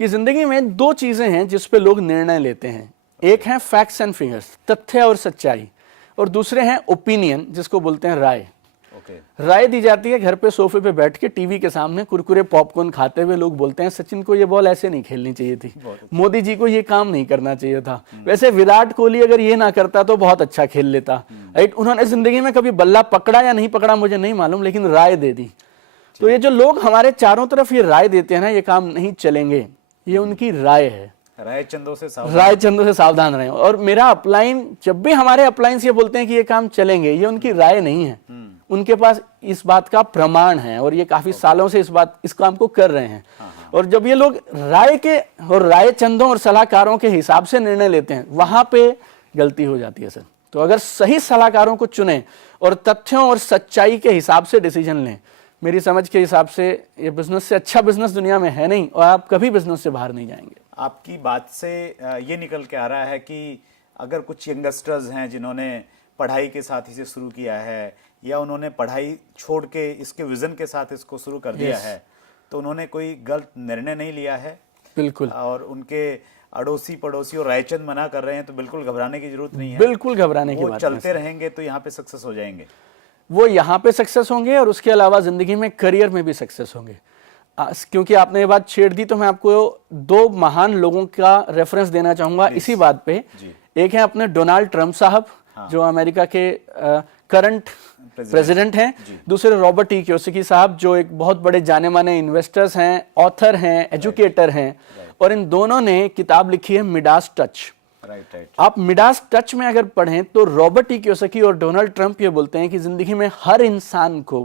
कि जिंदगी में दो चीजें हैं जिस पे लोग निर्णय लेते हैं। एक है फैक्ट्स एंड फिगर्स, तथ्य और सच्चाई, और दूसरे हैं ओपिनियन, जिसको बोलते हैं राय। राय दी जाती है घर पे सोफे पे बैठ के टीवी के सामने कुरकुरे पॉपकॉर्न खाते हुए। लोग बोलते हैं सचिन को ये बॉल ऐसे नहीं खेलनी चाहिए थी, मोदी जी को ये काम नहीं करना चाहिए था, वैसे विराट कोहली अगर ये ना करता तो बहुत अच्छा खेल लेता। राइट, उन्होंने जिंदगी में कभी बल्ला पकड़ा या नहीं पकड़ा मुझे नहीं मालूम, लेकिन राय दे दी। तो ये जो लोग हमारे चारों तरफ ये राय देते हैं ना, ये काम नहीं चलेंगे, ये उनकी राय है। राय चंदों से सावधान रहें। और मेरा अपलाइन, जब भी हमारे अपलाइंस ये बोलते हैं कि ये काम चलेंगे, ये उनकी राय नहीं है, उनके पास इस बात का प्रमाण है और ये काफी सालों से इस काम को कर रहे हैं। और जब ये लोग राय के और राय चंदों और सलाहकारों के हिसाब से निर्णय लेते हैं, वहां पे गलती हो जाती है सर। तो अगर सही सलाहकारों को चुने और तथ्यों और सच्चाई के हिसाब से डिसीजन लें, मेरी समझ के हिसाब से ये बिजनेस से अच्छा बिजनेस दुनिया में है नहीं, और आप कभी बिजनेस से बाहर नहीं जाएंगे। आपकी बात से ये निकल के आ रहा है कि अगर कुछ यंगस्टर्स हैं जिन्होंने पढ़ाई के साथ इसे शुरू किया है, या उन्होंने पढ़ाई छोड़ के इसके विजन के साथ इसको शुरू कर दिया है, तो उन्होंने कोई गलत निर्णय नहीं लिया है। बिल्कुल। और उनके अड़ोसी पड़ोसी और रायचंद मना कर रहे हैं, तो बिल्कुल घबराने की जरूरत नहीं है। बिल्कुल घबराने की बात नहीं है। चलते रहेंगे तो यहाँ पे सक्सेस हो जाएंगे। वो यहाँ पे सक्सेस होंगे और उसके अलावा जिंदगी में करियर में भी सक्सेस होंगे। क्योंकि आपने ये बात छेड़ दी, तो मैं आपको दो महान लोगों का रेफरेंस देना चाहूंगा इसी बात पे। एक है अपने डोनाल्ड ट्रंप साहब, जो अमेरिका के करंट प्रेसिडेंट हैं। दूसरे रॉबर्ट टी कियोसाकी साहब, जो एक बहुत बड़े जाने माने इन्वेस्टर्स हैं, ऑथर हैं, एजुकेटर हैं, और इन दोनों ने किताब लिखी है मिडास टच। आप मिडास टच में अगर पढ़ें तो रॉबर्ट टी कियोसाकी और डोनाल्ड ट्रंप ये बोलते हैं कि जिंदगी में हर इंसान को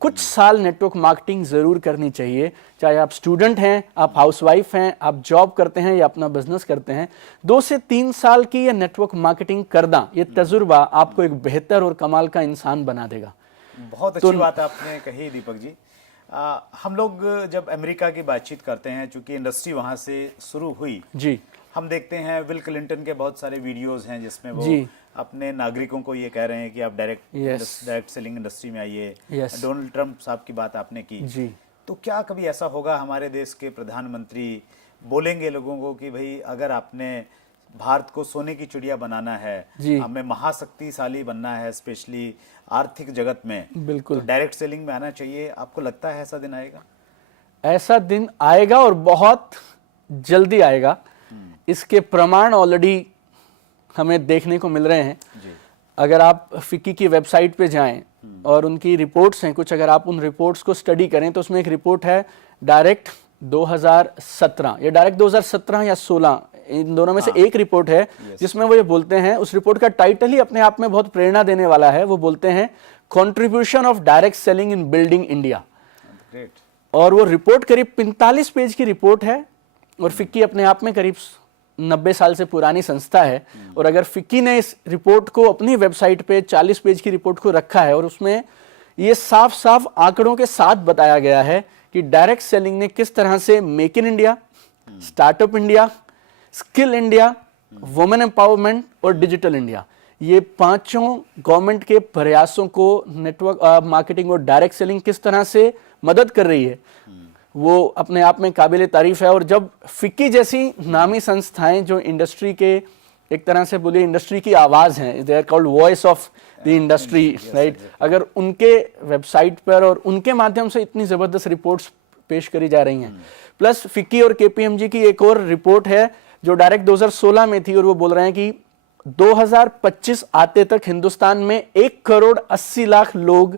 कुछ साल नेटवर्क मार्केटिंग जरूर करनी चाहिए। चाहे आप स्टूडेंट हैं, आप हाउसवाइफ हैं, आप जॉब करते हैं या अपना बिजनेस करते हैं, 2 से 3 साल की ये नेटवर्क मार्केटिंग करना, ये तजुर्बा आपको एक बेहतर और कमाल का इंसान बना देगा। बहुत अच्छी बात आपने कही दीपक जी। हम लोग जब अमेरिका की बातचीत करते हैं, चूंकि इंडस्ट्री वहां से शुरू हुई जी, हम देखते हैं विल क्लिंटन के बहुत सारे वीडियोस हैं जिसमें वो अपने नागरिकों को ये कह रहे हैं कि आप डायरेक्ट सेलिंग इंडस्ट्री में आइए। डोनाल्ड ट्रंप साहब की बात आपने की जी। तो क्या कभी ऐसा होगा हमारे देश के प्रधानमंत्री बोलेंगे लोगों को कि भाई अगर आपने भारत को सोने की चिड़िया बनाना है, हमें महाशक्तिशाली बनना है, स्पेशली आर्थिक जगत में, बिल्कुल तो डायरेक्ट सेलिंग में आना चाहिए? आपको लगता है ऐसा दिन आएगा? ऐसा दिन आएगा और बहुत जल्दी आएगा। इसके प्रमाण ऑलरेडी हमें देखने को मिल रहे हैं। अगर आप फिक्की की वेबसाइट पे जाएं और उनकी रिपोर्ट्स हैं कुछ, अगर आप उन रिपोर्ट्स को स्टडी करें तो उसमें एक रिपोर्ट है डायरेक्ट 2017 या डायरेक्ट 2017 या 16, इन दोनों में से एक रिपोर्ट है जिसमें वो ये बोलते हैं, उस रिपोर्ट का टाइटल ही अपने आप में बहुत प्रेरणा देने वाला है। वो बोलते हैं contribution of direct selling in building India. और वो रिपोर्ट करीब 45 पेज की रिपोर्ट है, और फिक्की अपने आप में करीब 90 साल से पुरानी संस्था है। और अगर फिक्की ने इस रिपोर्ट को अपनी वेबसाइट पे 40 पेज की रिपोर्ट को रखा है, और उसमें ये साफ साफ आंकड़ों के साथ बताया गया है कि डायरेक्ट सेलिंग ने किस तरह से make in India, startup India, skill India, women empowerment और डिजिटल इंडिया, ये पांचों गवर्नमेंट के प्रयासों को नेटवर्क मार्केटिंग और डायरेक्ट सेलिंग किस तरह से मदद कर रही है, वो अपने आप में काबिले तारीफ है। और जब फिक्की जैसी नामी संस्थाएं जो इंडस्ट्री के एक तरह से बोलिए इंडस्ट्री की आवाज हैं, they are called voice of the industry, right, अगर उनके वेबसाइट पर और उनके माध्यम से इतनी जबरदस्त रिपोर्ट्स पेश करी जा रही हैं, प्लस फिक्की और केपीएमजी की एक और रिपोर्ट है जो डायरेक्ट 2016 में थी, और वो बोल रहे हैं कि 2025 आते तक हिंदुस्तान में 1,80,00,000 लोग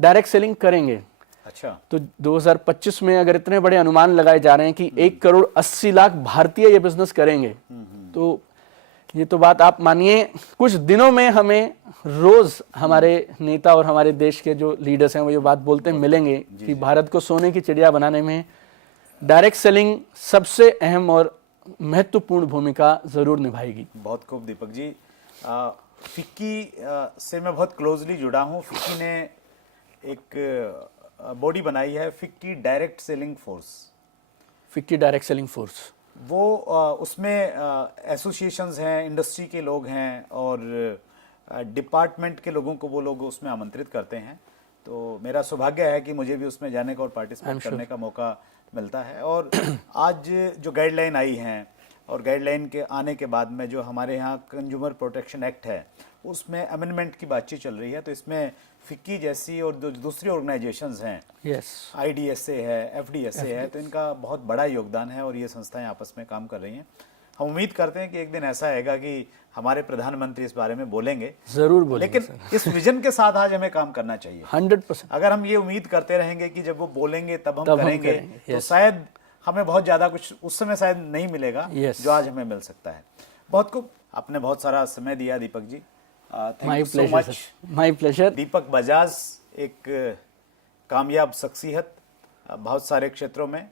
डायरेक्ट सेलिंग करेंगे। अच्छा, तो 2025 में अगर इतने बड़े अनुमान लगाए जा रहे हैं कि 1,80,00,000 भारतीय ये बिजनेस करेंगे, तो ये तो बात आप मानिए कुछ दिनों में हमें रोज हमारे नेता और हमारे देश के जो लीडर्स हैं वो ये बात बोलते मिलेंगे कि भारत को सोने की चिड़िया बनाने में डायरेक्ट सेलिंग सबसे अहम और महत्वपूर्ण भूमिका जरूर निभाएगी। बहुत खूब दीपक जी। फिक्की से मैं बहुत क्लोजली जुड़ा हूँ। फिक्की ने एक बॉडी बनाई है, FICCI direct selling force. FICCI direct selling force, वो उसमें एसोसिएशंस हैं, इंडस्ट्री के लोग हैं, और डिपार्टमेंट के लोगों को वो लोग उसमें आमंत्रित करते हैं। तो मेरा सौभाग्य है कि मुझे भी उसमें जाने का और पार्टिसिपेट करने का मौका मिलता है। और आज जो गाइडलाइन आई हैं और गाइडलाइन के आने के बाद में जो हमारे यहाँ कंज्यूमर प्रोटेक्शन एक्ट है उसमें अमेंडमेंट की बातचीत चल रही है, तो इसमें फिक्की जैसी और जो दूसरी ऑर्गेनाइजेशंस हैं, IDSA है, FDSA है, तो इनका बहुत बड़ा योगदान है और ये संस्थाएं आपस में काम कर रही हैं। हम उम्मीद करते हैं कि एक दिन ऐसा आएगा कि हमारे प्रधानमंत्री इस बारे में बोलेंगे, जरूर बोलेंगे, लेकिन इस विजन के साथ आज हमें काम करना चाहिए 100%। अगर हम ये उम्मीद करते रहेंगे कि जब वो बोलेंगे तब हम करेंगे तो शायद हमें बहुत ज्यादा कुछ उस समय शायद नहीं मिलेगा जो आज हमें मिल सकता है। बहुत खूब, आपने बहुत सारा समय दिया Deepak ji. Thank you so much. My pleasure. Deepak Bajaj एक कामयाब शख्सियत बहुत सारे क्षेत्रों में।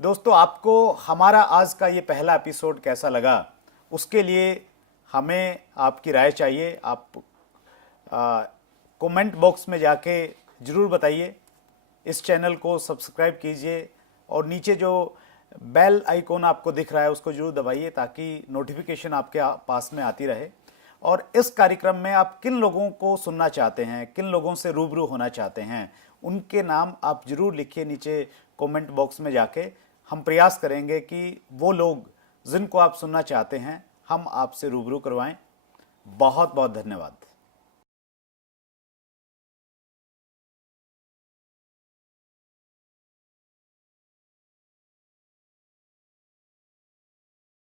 दोस्तों, आपको हमारा आज का ये पहला एपिसोड कैसा लगा उसके लिए हमें आपकी राय चाहिए। आप कमेंट बॉक्स में जाके जरूर बताइए। इस चैनल को सब्सक्राइब कीजिए और नीचे जो बेल आइकॉन आपको दिख रहा है उसको जरूर दबाइए ताकि नोटिफिकेशन आपके पास में आती रहे। और इस कार्यक्रम में आप किन लोगों को सुनना चाहते हैं, किन लोगों से रूबरू होना चाहते हैं, उनके नाम आप जरूर लिखिए नीचे कमेंट बॉक्स में जाके। हम प्रयास करेंगे कि वो लोग जिनको आप सुनना चाहते हैं हम आपसे रूबरू करवाएं। बहुत बहुत धन्यवाद।